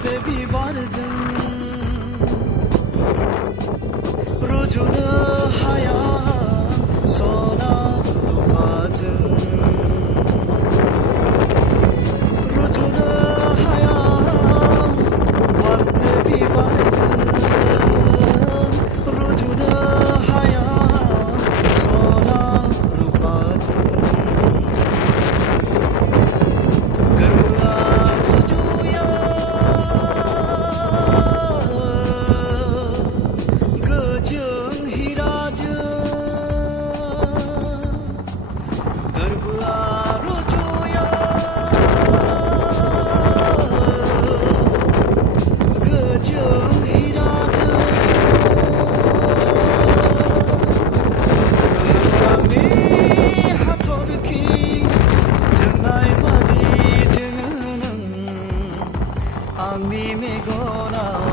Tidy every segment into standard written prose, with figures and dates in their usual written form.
बारसे बिबारजों रुजुनो हाया सना रुफाजों रुजुनो हाया बारसे बिबारजों रुजुनो हाया सना रुफाजों गोरबोआ रुजुयो गोजों हिराजों गोरबोआ रुजुयो गोजों हिराजों गोरानि हाथरखि जोंनाय बादि जोङो नों आंनि मेगनाव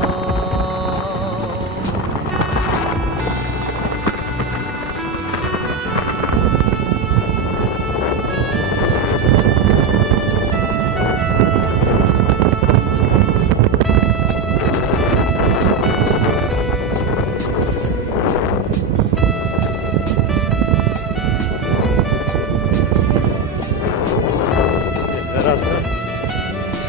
Raz, no.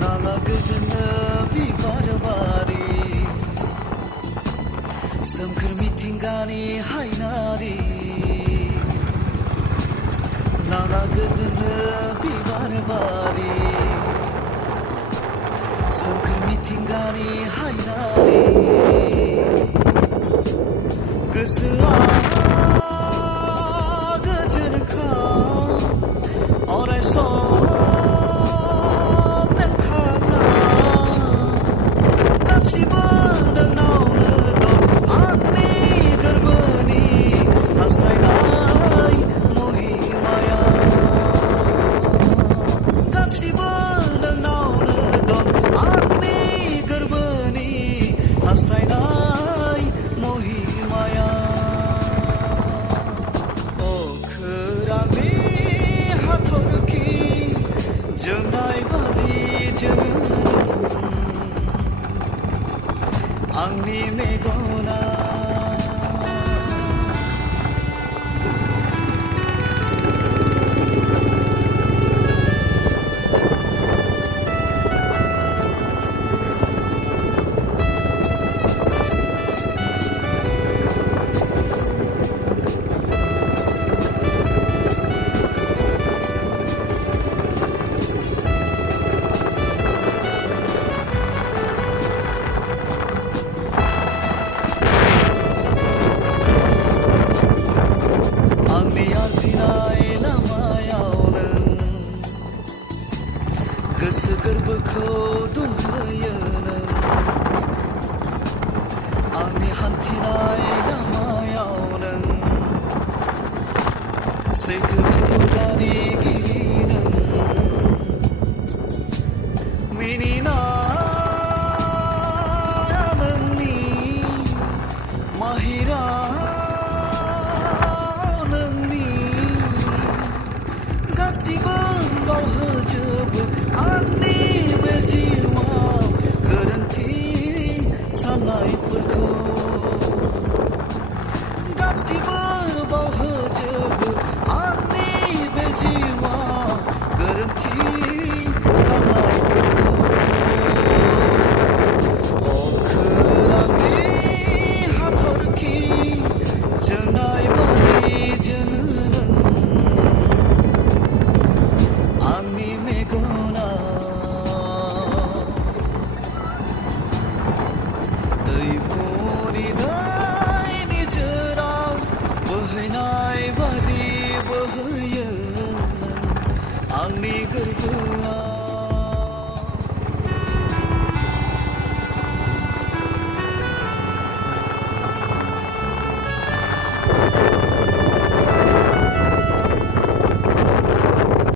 नाला गोजोनो बिबार बारि सोमखोर मिथिंगानि हायनारि नाला गोजोनो बिबार बारि सोमखोर मिथिंगानि हायनारि गोसोआ गोजोनखा अराय सम नोंथाङा गासिबो नोंनावनो दं आंनि गोरबोनि हास्थायनाय महिमाया गासिबो नोंनावनो दं आंनि गोरबोनि हास्थायनाय महिमाया अखोरांनि हाथरखि जोंनाय बादि जोङो आंनि मेगना आंनि आरजिनाय लामायाव नों गोसो गोरबोखौ दुंहोयो नों आंनि हान्थिनाय लामायाव नों सैथो थुलुंगानिगिरि नों मिनिनाया नोंनि माहिरा गासिबो बावहोजोबो आंनि बे जिउआव गोरोन्थि साननायफोरखौ गासिबो बावहोजोबो